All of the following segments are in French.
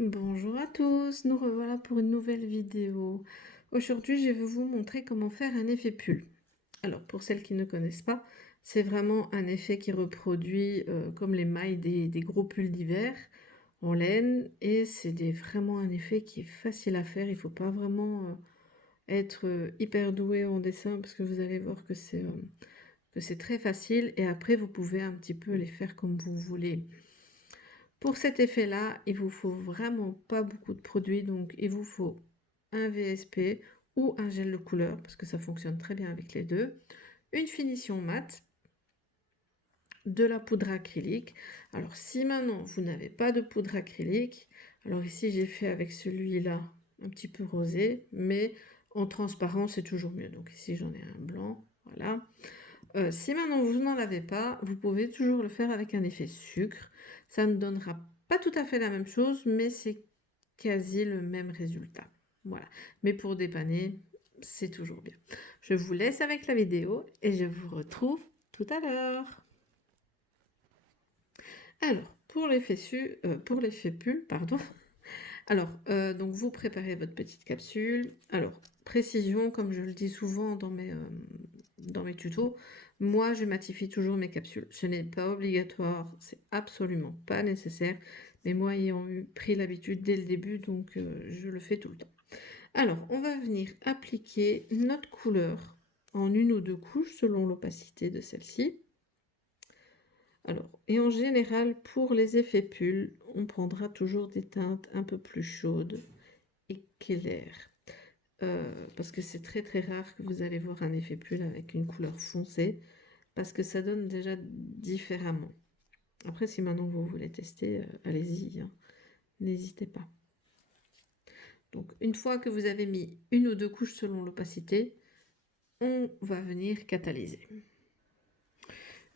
Bonjour à tous, nous revoilà pour une nouvelle vidéo. Aujourd'hui, je vais vous montrer comment faire un effet pull. Alors, pour celles qui ne connaissent pas, c'est vraiment un effet qui reproduit comme les mailles des gros pulls d'hiver en laine. Et c'est vraiment un effet qui est facile à faire. Il ne faut pas vraiment être hyper doué en dessin parce que vous allez voir que c'est très facile. Et après, vous pouvez un petit peu les faire comme vous voulez. Pour cet effet-là, il vous faut vraiment pas beaucoup de produits, donc il vous faut un VSP ou un gel de couleur, parce que ça fonctionne très bien avec les deux, une finition mate, de la poudre acrylique. Alors si maintenant vous n'avez pas de poudre acrylique, alors ici j'ai fait avec celui-là un petit peu rosé, mais en transparent c'est toujours mieux. Donc ici j'en ai un blanc, voilà. Si maintenant vous n'en avez pas, vous pouvez toujours le faire avec un effet sucre. Ça ne donnera pas tout à fait la même chose, mais c'est quasi le même résultat. Voilà. Mais pour dépanner, c'est toujours bien. Je vous laisse avec la vidéo et je vous retrouve tout à l'heure. Alors, pour l'effet pull, pardon. Alors, donc vous préparez votre petite capsule. Alors, précision, comme je le dis souvent dans mes tutos, moi je matifie toujours mes capsules. Ce n'est pas obligatoire, c'est absolument pas nécessaire, mais moi ayant pris l'habitude dès le début, donc je le fais tout le temps. Alors, on va venir appliquer notre couleur en une ou deux couches selon l'opacité de celle-ci. Alors, et en général, pour les effets pull, on prendra toujours des teintes un peu plus chaudes et claires. Parce que c'est très très rare que vous allez voir un effet pull avec une couleur foncée, parce que ça donne déjà différemment. Après, si maintenant vous voulez tester, allez-y, hein, n'hésitez pas. Donc, une fois que vous avez mis une ou deux couches selon l'opacité, on va venir catalyser.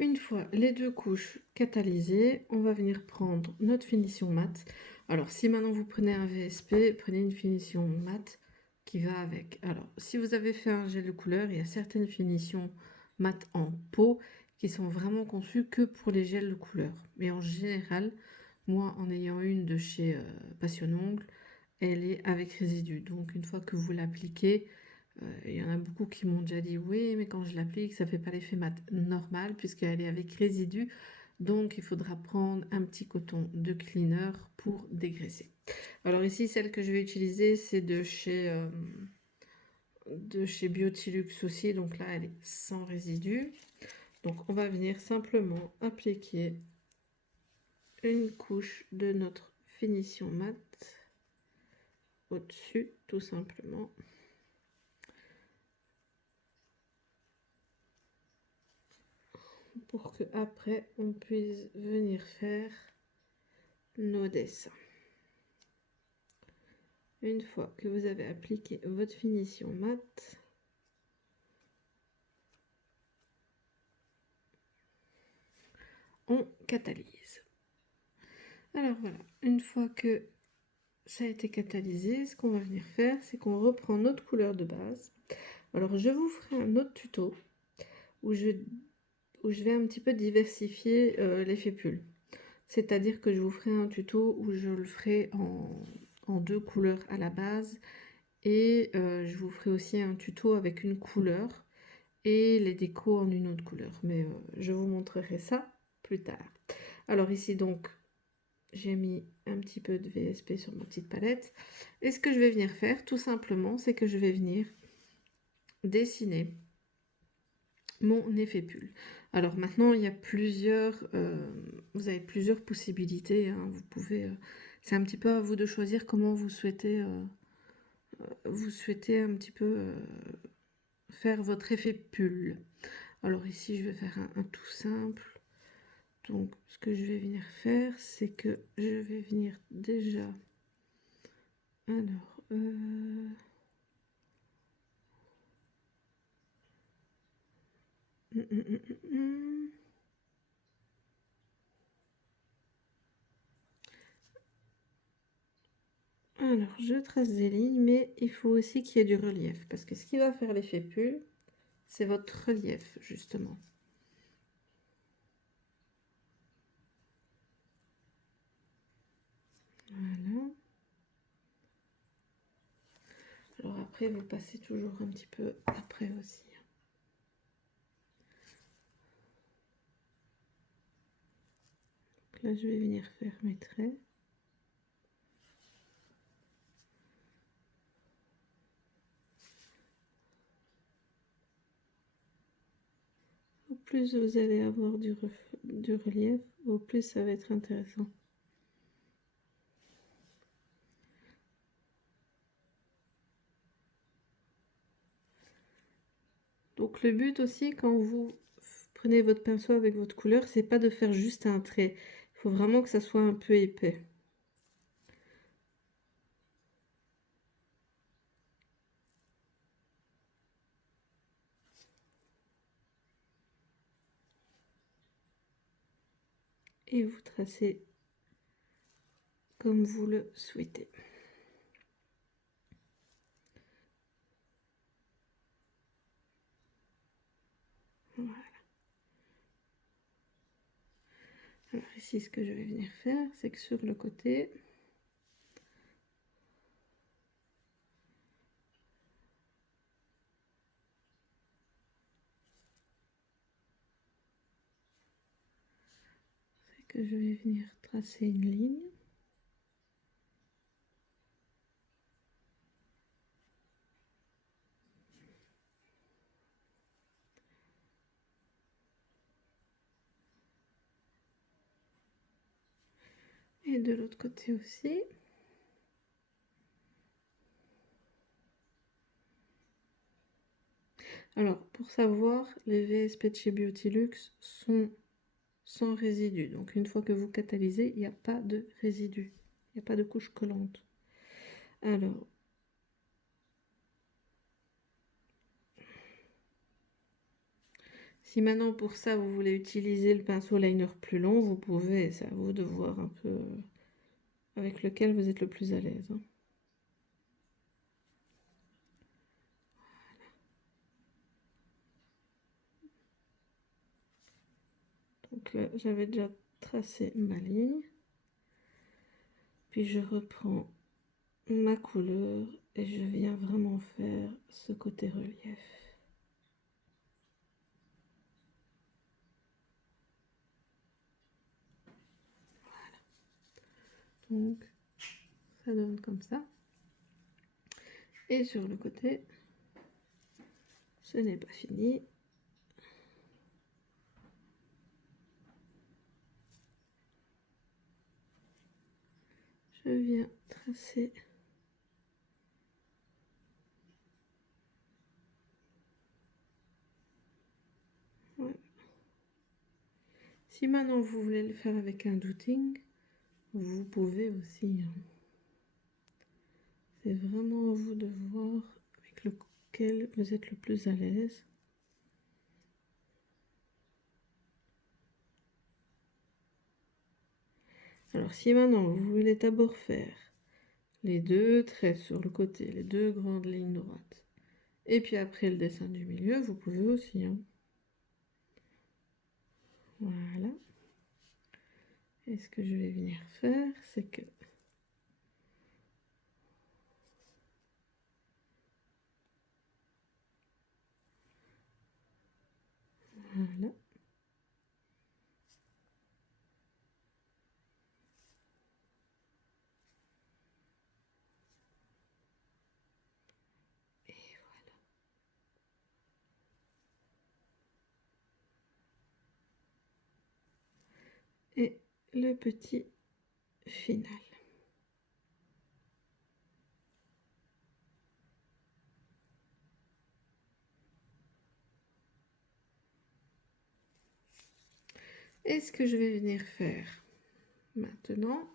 Une fois les deux couches catalysées, on va venir prendre notre finition mat. Alors, si maintenant vous prenez un VSP, prenez une finition mat qui va avec. Alors, si vous avez fait un gel de couleur, il y a certaines finitions mat en peau qui sont vraiment conçues que pour les gels de couleur. Mais en général, moi, en ayant une de chez Passion Ongle, elle est avec résidu. Donc, une fois que vous l'appliquez, il y en a beaucoup qui m'ont déjà dit oui, mais quand je l'applique, ça fait pas l'effet mat normal puisqu'elle est avec résidu. Donc, il faudra prendre un petit coton de cleaner pour dégraisser. Alors ici, celle que je vais utiliser, c'est de chez Beautilux aussi. Donc là, elle est sans résidu. Donc, on va venir simplement appliquer une couche de notre finition mat au-dessus, tout simplement. Pour que après on puisse venir faire nos dessins. Une fois que vous avez appliqué votre finition mat, on catalyse. Alors voilà, une fois que ça a été catalysé, ce qu'on va venir faire, c'est qu'on reprend notre couleur de base. Alors je vous ferai un autre tuto où je vais un petit peu diversifier l'effet pull. C'est-à-dire que je vous ferai un tuto où je le ferai en deux couleurs à la base. Et je vous ferai aussi un tuto avec une couleur et les décos en une autre couleur. Mais je vous montrerai ça plus tard. Alors ici donc, j'ai mis un petit peu de VSP sur ma petite palette. Et ce que je vais venir faire, tout simplement, c'est que je vais venir dessiner mon effet pull. Alors maintenant, il y a vous avez plusieurs possibilités. Hein. Vous pouvez, c'est un petit peu à vous de choisir comment vous souhaitez un petit peu faire votre effet pull. Alors ici, je vais faire un tout simple. Donc, ce que je vais venir faire, c'est que je vais venir déjà... Alors... Alors, je trace des lignes, mais il faut aussi qu'il y ait du relief. Parce que ce qui va faire l'effet pull, c'est votre relief, justement. Voilà. Alors après, vous passez toujours un petit peu après aussi. Donc là, je vais venir faire mes traits. Au plus vous allez avoir du relief, au plus ça va être intéressant. Donc le but aussi, quand vous prenez votre pinceau avec votre couleur, c'est pas de faire juste un trait. Il faut vraiment que ça soit un peu épais. Et vous tracez comme vous le souhaitez. Voilà. Alors ici, ce que je vais venir faire, c'est que sur le côté, c'est que je vais venir tracer une ligne. Et de l'autre côté aussi. Alors, pour savoir, les VSP de chez Beautylux sont sans résidu. Donc, une fois que vous catalysez, il n'y a pas de résidu. Il n'y a pas de couche collante. Alors, si maintenant pour ça, vous voulez utiliser le pinceau liner plus long, vous pouvez. C'est à vous de voir un peu avec lequel vous êtes le plus à l'aise. Hein. Donc là, j'avais déjà tracé ma ligne. Puis je reprends ma couleur et je viens vraiment faire ce côté relief. Voilà. Donc, ça donne comme ça. Et sur le côté, ce n'est pas fini. Je viens tracer voilà. Si maintenant vous voulez le faire avec un douting, vous pouvez aussi. Hein. C'est vraiment à vous de voir avec lequel vous êtes le plus à l'aise. Alors si maintenant vous voulez d'abord faire les deux traits sur le côté, les deux grandes lignes droites, et puis après le dessin du milieu, vous pouvez aussi. Hein. Voilà. Et ce que je vais venir faire, c'est que voilà. Et le petit final. Et ce que je vais venir faire maintenant,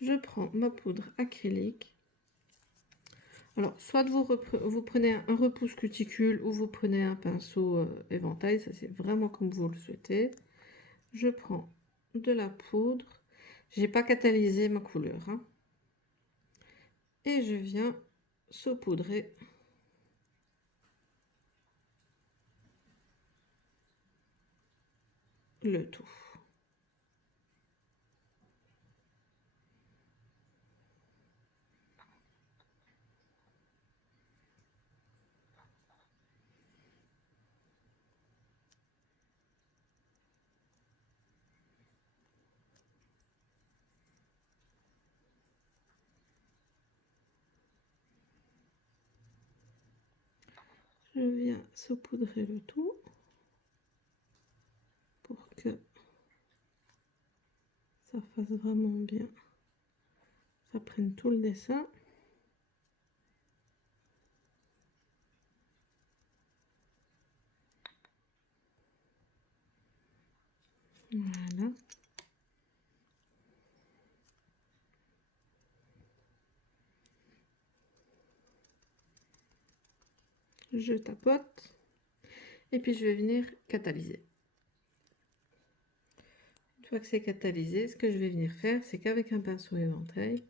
je prends ma poudre acrylique. Alors, soit vous prenez un repousse cuticule ou vous prenez un pinceau éventail, ça c'est vraiment comme vous le souhaitez. Je prends de la poudre, j'ai pas catalysé ma couleur, hein, et je viens saupoudrer le tout. Je viens saupoudrer le tout pour que ça fasse vraiment bien, ça prenne tout le dessin. Voilà. Je tapote et puis je vais venir catalyser. Une fois que c'est catalysé, ce que je vais venir faire, c'est qu'avec un pinceau éventail,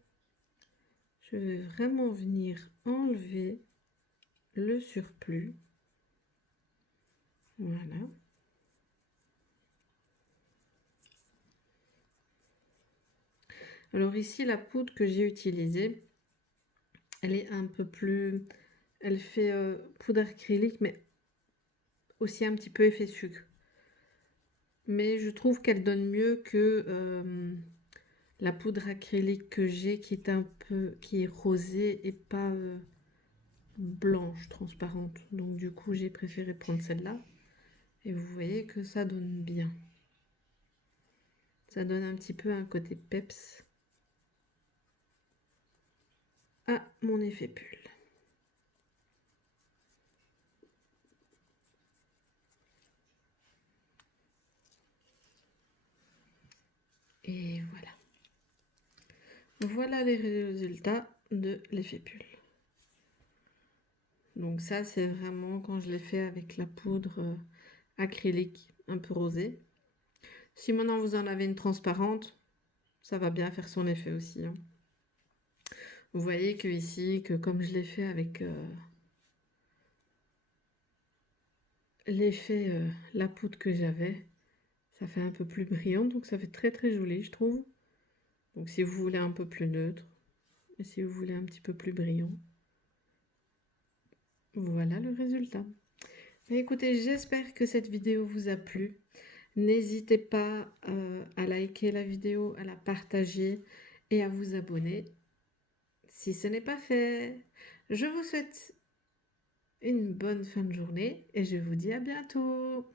je vais vraiment venir enlever le surplus. Voilà. Alors ici, la poudre que j'ai utilisée, elle est un peu plus... Elle fait poudre acrylique, mais aussi un petit peu effet sucre. Mais je trouve qu'elle donne mieux que la poudre acrylique que j'ai, qui est un peu... qui est rosée et pas blanche, transparente. Donc du coup, j'ai préféré prendre celle-là. Et vous voyez que ça donne bien. Ça donne un petit peu un côté peps à mon effet pull. Et voilà. Voilà les résultats de l'effet pull. Donc ça, c'est vraiment quand je l'ai fait avec la poudre acrylique un peu rosée. Si maintenant vous en avez une transparente, ça va bien faire son effet aussi, hein. Vous voyez que ici, que comme je l'ai fait avec l'effet, la poudre que j'avais, ça fait un peu plus brillant, donc ça fait très très joli, je trouve. Donc si vous voulez un peu plus neutre, et si vous voulez un petit peu plus brillant, voilà le résultat. Mais écoutez, j'espère que cette vidéo vous a plu. N'hésitez pas à liker la vidéo, à la partager et à vous abonner si ce n'est pas fait. Je vous souhaite une bonne fin de journée et je vous dis à bientôt.